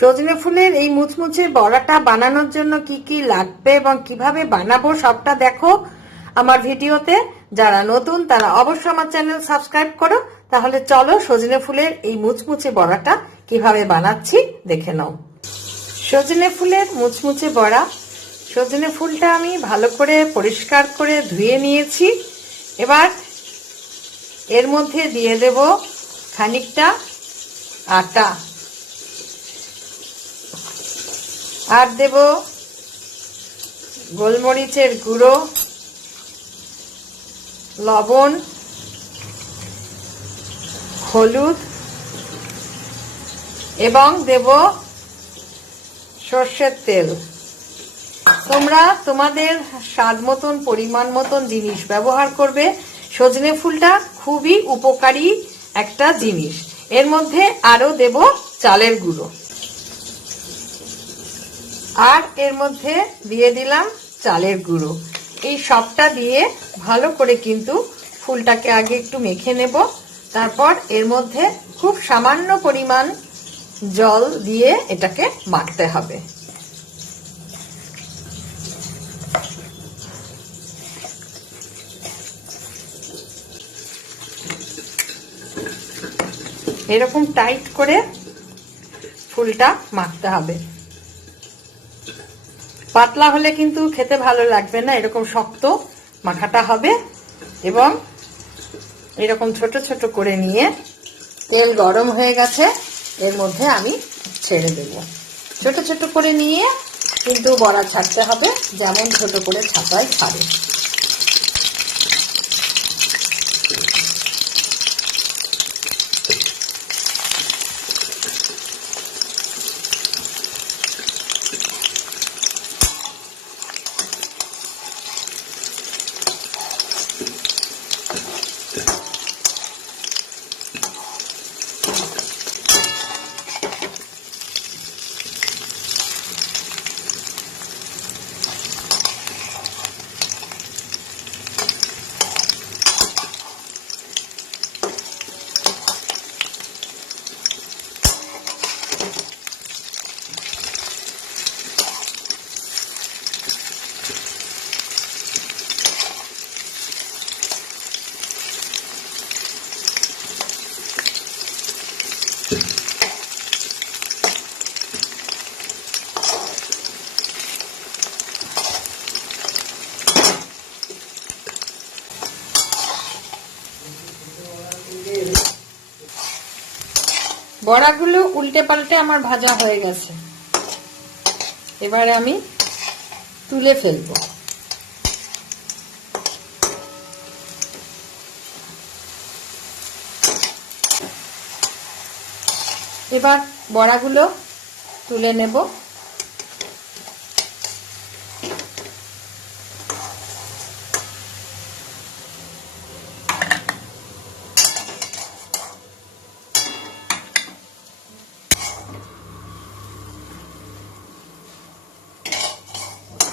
সজনে ফুলের এই মুচমুচে বড়াটা বানানোর জন্য কি কি লাগবে এবং কীভাবে বানাবো সবটা দেখো আমার ভিডিওতে। যারা নতুন, তারা অবশ্যই আমার চ্যানেল সাবস্ক্রাইব করো। তাহলে চলো সজনে ফুলের এই মুচমুচে বড়াটা কীভাবে বানাচ্ছি দেখে নাও। সজনে ফুলের মুচমুচে বড়া। সজনে ফুলটা আমি ভালো করে পরিষ্কার করে ধুয়ে নিয়েছি। এবার এর মধ্যে দিয়ে দেব খানিকটা আটা। আর দেব গোলমরিচের গুঁড়ো, লবণ, হলুদ এবং দেব সর্ষের তেল। তোমরা তোমাদের স্বাদ মতন, পরিমাণ মতন জিনিস ব্যবহার করবে। সজনে ফুলটা খুবই উপকারী একটা জিনিস। এর মধ্যে আরও দেব চালের গুঁড়ো। আর এর মধ্যে দিয়ে দিলাম চালের গুঁড়ো। এই সবটা দিয়ে ভালো করে কিন্তু ফুলটাকে আগে একটু মেখে নেব। তারপর এর মধ্যে খুব সামান্য পরিমাণ জল দিয়ে এটাকে মাখতে হবে। এরকম টাইট করে ফুলটা মাখতে হবে। পাতলা হলে কিন্তু খেতে ভালো লাগবে না, এরকম শক্ত মাখাটা হবে এবং এরকম ছোট ছোট করে নিয়ে তেল গরম হয়ে গেছে, এর মধ্যে আমি ছেড়ে দেব। ছোট ছোট করে নিয়ে কিন্তু বড়া ছাড়তে হবে, যেমন ছোট করে ছাপায় ছাড়ে। বড়াগুলো উল্টে পাল্টে আমার ভাজা হয়ে গেছে। এবারে আমি তুলে ফেলব। এবার বড়াগুলো তুলে নেব।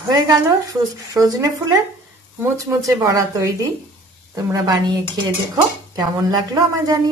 হয়ে গেল সজনে ফুলের মুচমুচে বড়া তৈরি। তোমরা বানিয়ে খেয়ে দেখো কেমন লাগল আমার জানিও।